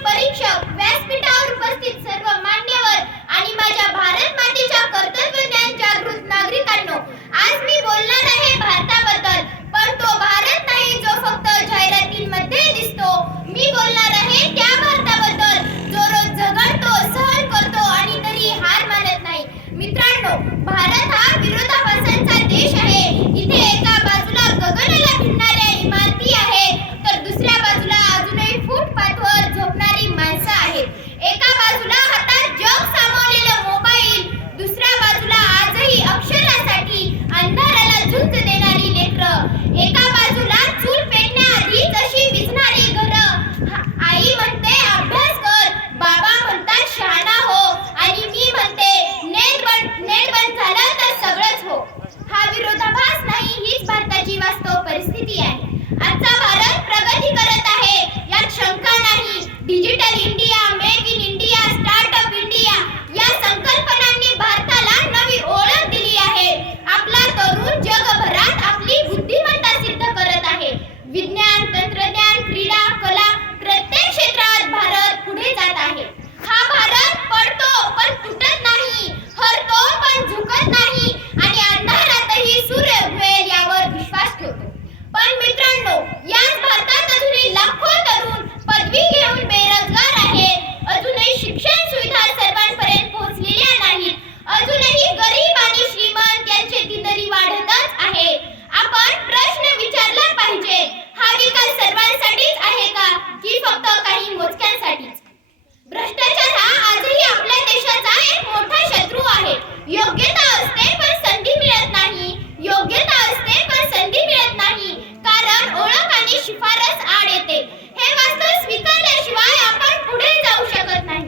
परीक्षक, व्यासपीठावर उपस्थित सर्व मान्यवर आणि माझ्या भारत मातेच्या कर्तव्यज्ञान जागृत नागरिकांनो, आज मी बोलणार आहे भारताबद्दल, पण तो भारत नाही जो फक्त जाहिरातींमध्ये दिसतो. मी बोलणार आहे त्या भारताबद्दल जो रोज झगडतो, सहन करतो आणि तरी हार मानत नाही. मित्रांनो, भारत हा विरोधाभासांचा देश आहे. इथे एका बाजूला गगनाला भिडणाऱ्या इमारती आहेत, तर दुसऱ्या बाजूला अजूनही फुटपाथवर झोपणारी माणसं आहेत. एका बाजूला हातात जग सामावलेलं मोबाईल, दुसऱ्या बाजूला आजही अक्षरासाठी अंधाराला झुंज देणारी लेकरं. एका बाजूला चूल पेटण्याआधीच अशी विझणारी घरं. आई म्हणते अभ्यास कर, बाबा म्हणतात शहाणा हो, आणि मी म्हणते नेट बंद झालं तर सगळंच हो. हा विरोधाभास नाही, हीच भारताची वास्तव परिस्थिती आहे. आजचा भारत प्रगती करत आहे, यात शंका नाही. Digital India, make in India, startup India या संकल्पनांनी भारताला नवी ओळख दिली आहे. आपला तरुण जगभरात आपली बुद्धिमत्ता सिद्ध करत आहे. विज्ञान, तंत्रज्ञान, क्रीडा, कला प्रत्येक क्षेत्रात भारत पुढे जात आहे. हा भारत पडतो पण तुटत नाही, हरतो पण झुकत नाही आणि अंधारातही सूर्य उगवेल यावर विश्वास ठेवतो. पण मित्रांनो, याच भारतात अजूनही लाखो तरुण पदवी घेऊन बेरोजगार आहेत. अजूनही शिक्षण सुविधा सर्वांपर्यंत पोहोचलेल्या नाहीत. अजूनही गरीब आणि श्रीमंत यांची दरी वाढतच आहे. आपण प्रश्न विचारला पाहिजे, हा विकास सर्वांसाठीच आहे का, की फक्त काही मोजक्यांसाठीच? भ्रष्टाचार हा आजही आपल्या देशाचा एक मोठा शत्रू आहे. योग्यता असते पण संधी मिळत नाही. योग्यता असते पण संधी मिळत नाही, कारण ओळख आणि शिफारस आड येते. हे वास्तव स्वीकारल्याशिवाय आपण पुढे जाऊ शकत नाही.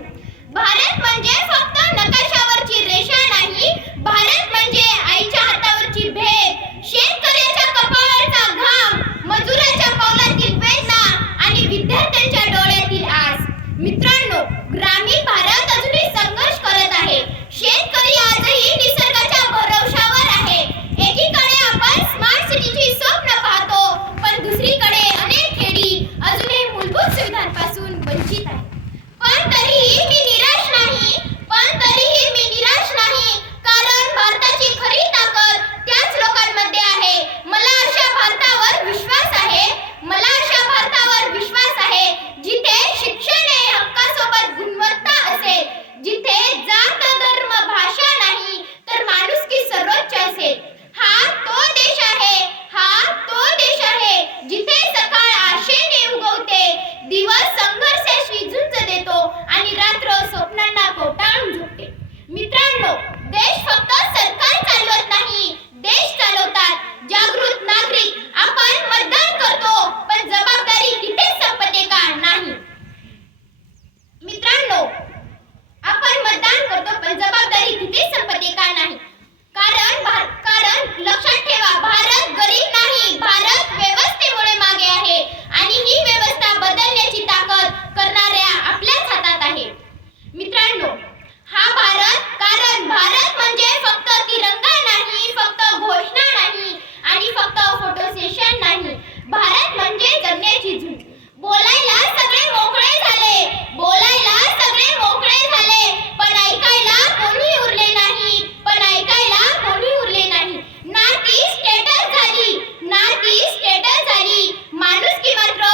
भारत म्हणजे फक्त नकाशावरची रेषा नाही. भारत म्हणजे आईच्या हातावरची भेट, शेतकऱ्याच्या कपाळाचा घाम, मजुराच्या पावलातील वेदना आणि विद्यार्थ्यांच्या डोळ्यातील आस. मित्रांनो, ग्रामीण भारत अजूनही संघर्ष करत आहे. शेतकरी आजही निसर्गाच्या भरवशावर आहे. एकीकडे आपण स्मार्ट सिटीची स्वप्न पाहतो, पण दुसरीकडे अनेक खेडी अजूनही मूलभूत सुविधांपासून वंचित आहेत. पण तरीही मी निराश नाही, कारण भारताची खरी ताकद त्याच लोकांमध्ये आहे. मला अशा भारतावर विश्वास आहे, जिथे शिक्षण हे हक्कासोबत गुणवत्ता असेल, जिथे जात, धर्म, भाषा नाही तर माणुसकी सर्वोच्च असेल. हा तो देश आहे जिथे सकाळ आशेने उगवते, दिवस संघर्षाशी झुंज देतो आणि रात्र स्वप्नांना कवटाळून झोपते. मित्रांनो, देश फक्त सरकार चालवत नाही, देश चालवतात जागृत नागरिक. आपण मतदान करतो पण जबाबदारी तिथेच संपते का? नाही. मित्रांनो, आपण मतदान करतो पण जबाबदारी तिथेच संपते का? नाही. कारण लक्षात ठेवा, भारत गरीब नाही, भारत व्यवस्थेमुळे मागे आहे आणि ही व्यवस्था बदलण्याची ताकद करणाऱ्या आपल्याच हातात आहे. मित्रांनो, हा कारण भारत म्हणजे फक्त तिरंगा नाही, फक्त घोषणा नाही आणि फक्त फोटो सेशन नाही. भारत म्हणजे जगण्याची झुंज. बोलायला सगळे मोकळे झाले, पण ऐकायला कोणी उरले नाही. ना ती स्टेटस झाली, माणुसकी मात्र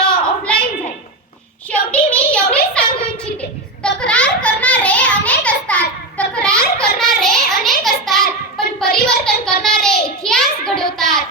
ऑफलाईन झाली. शेवटी मी एवढेच सांगू इच्छिते, तक्रार करणारे अनेक असतात, पण परिवर्तन करणारे इतिहास घडवतात.